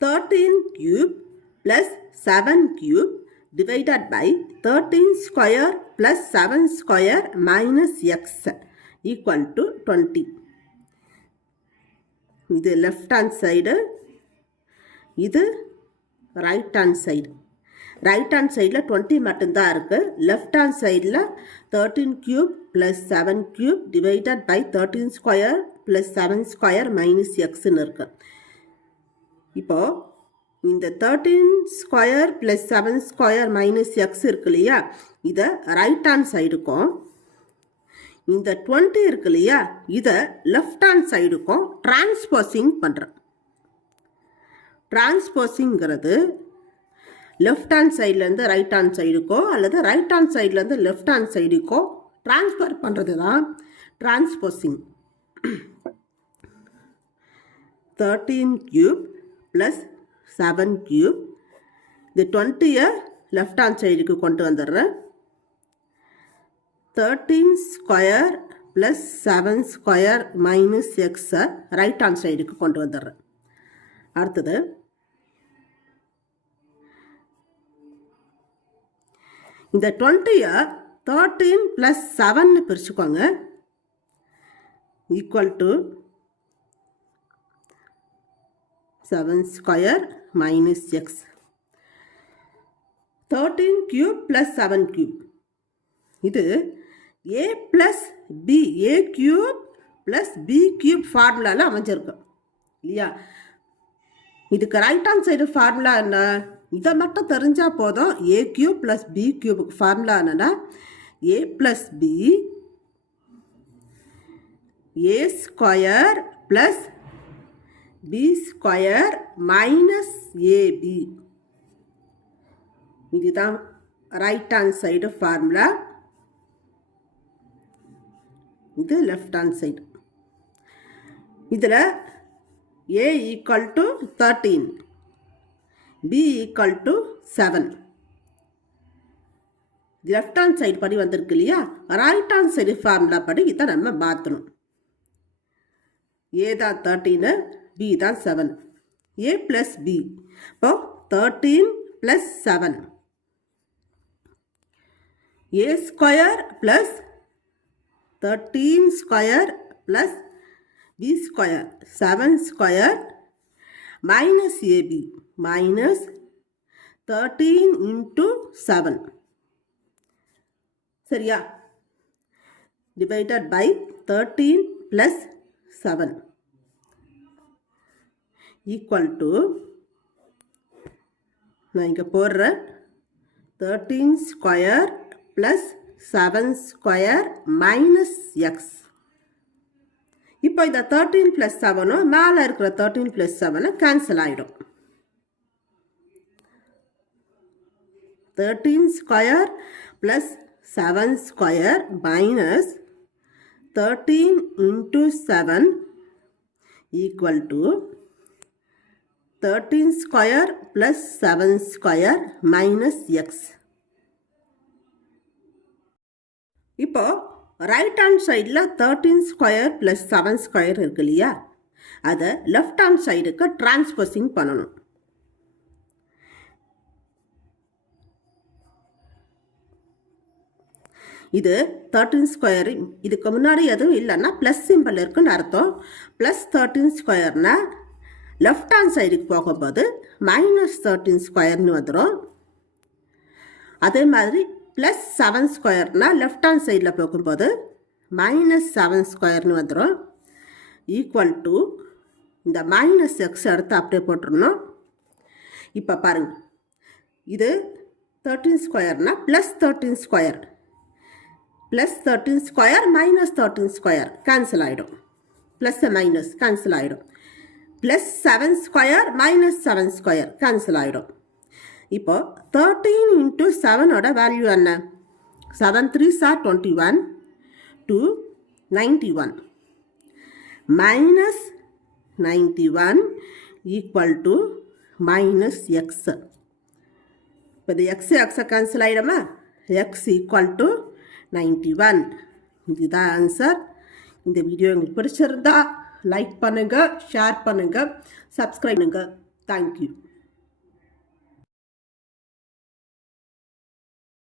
13 cube plus 7 cube divided by 13 square plus 7 square minus x equal to 20. இது left hand side, இது right hand side. Right hand சைடில் 20 மட்டும்தான் இருக்குது. Left hand சைடில் 13 cube plus 7 cube divided by 13 square plus 7 square minus xன்னு இருக்குது. இப்போது இந்த 13 square plus 7 square minus x இருக்கு இல்லையா, இதை ரைட் ஹேண்ட் சைடுக்கும் இந்த 20 இருக்கு இல்லையா, இதை லெஃப்ட் ஹேண்ட் சைடுக்கும் டிரான்ஸ்போசிங் பண்ணுறேன். டிரான்ஸ்போசிங்கிறது லெஃப்ட் ஹேண்ட் சைட்லேருந்து ரைட் ஹேண்ட் சைடுக்கோ அல்லது ரைட் ஹேண்ட் சைட்லேருந்து லெஃப்ட் ஹேண்ட் சைடுக்கோ ட்ரான்ஸ்ஃபர் பண்ணுறது தான் டிரான்ஸ்போசிங். 13 cube ப்ளஸ் 7 cube, இந்த 20 லெஃப்ட் ஹேண்ட் சைடுக்கு கொண்டு வந்துடுறேன். 13 ஸ்கொயர் ப்ளஸ் 7 ஸ்கொயர் மைனஸ் எக்ஸை ரைட் ஹேண்ட் சைடுக்கு கொண்டு வந்துடுறேன். அடுத்தது இந்த 20 13 ப்ளஸ் 7 பிரிச்சுக்கோங்க, equal to 7 square minus X. 13 cube plus 7 cube, இது A plus B, A cube plus B cube ஃபார்முலாவில் அமைஞ்சிருக்கும் இல்லையா. இதுக்கு ரைட் ஹேண்ட் சைடு ஃபார்முலா என்ன, இதை மட்டும் தெரிஞ்சால் போதும். ஏ கியூப் ப்ளஸ் பி கியூபுக்கு ஃபார்முலா என்னன்னா A plus B A square plus B square minus AB. இதுதான் ரைட் ஹேண்ட் சைடு ஃபார்முலா, இது லெஃப்ட் ஹேண்ட் சைடு. இதில் A equal to 13, b equal to 7. Left hand side படி வந்திருக்கு இல்லையா, right hand side formula படி இதை நம்ம மாற்றணும். ஏ தான் 13, b தான் 7. a ப்ளஸ் b, இப்போ 13 plus 7, a square plus 13 square plus b square 7 square minus AB minus 13 into 7. சரியா, divided by 13 plus 7 equal to, நான் இங்கே போடுறேன் 13 square plus 7 square minus X. இப்போ இந்த 13 ப்ளஸ் 7 மேலே இருக்கிற 13 ப்ளஸ் 7 கேன்சல் ஆகிடும். 13 square plus 7 square minus 13 into 7 equal to 13 square plus 7 square minus x. இப்போ ரைட் ஹேண்ட் சைடில் 13 ஸ்கொயர் ப்ளஸ் 7 ஸ்கொயர் இருக்கு இல்லையா, அதை லெஃப்ட் ஹேண்ட் சைடுக்கு டிரான்ஸ்போசிங் பண்ணணும். இது 13 ஸ்கொயர், இதுக்கு முன்னாடி எதுவும் இல்லைன்னா ப்ளஸ் சிம்பிள் இருக்குன்னு அர்த்தம். ப்ளஸ் 13 ஸ்கொயர்னா லெஃப்ட் ஹேண்ட் சைடுக்கு போகும்போது மைனஸ் 13 ஸ்கொயர்னு வந்துடும். அதே மாதிரி ப்ளஸ் 7 ஸ்கொயர்னா லெஃப்ட் ஹேண்ட் சைடில் போகும்போது மைனஸ் 7 ஸ்கொயர்னு வந்துடும். ஈக்குவல் டு இந்த மைனஸ் எக்ஸ் எடுத்து அப்படியே போட்டுருணும். இப்போ பாருங்கள், இது 13 ஸ்கொயர்னா plus 13 square plus 13 square minus 13 square cancel ஆகிடும். ப்ளஸ் மைனஸ் கேன்சல் ஆகிடும். Plus 7 square minus 7 square cancel ஆகிடும். இப்போ 13 இன்ட்டு 7ஓட வேல்யூ என்ன, 7 3s are 21 to 91 minus 91 equal to minus X. இப்போ இது எக்ஸை கேன்சல் ஆகிடுமா, எக்ஸ் ஈக்குவல் டு 91. இதுதான் ஆன்சர். இந்த வீடியோ உங்களுக்கு பிடிச்சிருந்தா லைக் பண்ணுங்கள், ஷேர் பண்ணுங்கள், சப்ஸ்கிரைப் பண்ணுங்கள். தேங்க்யூ.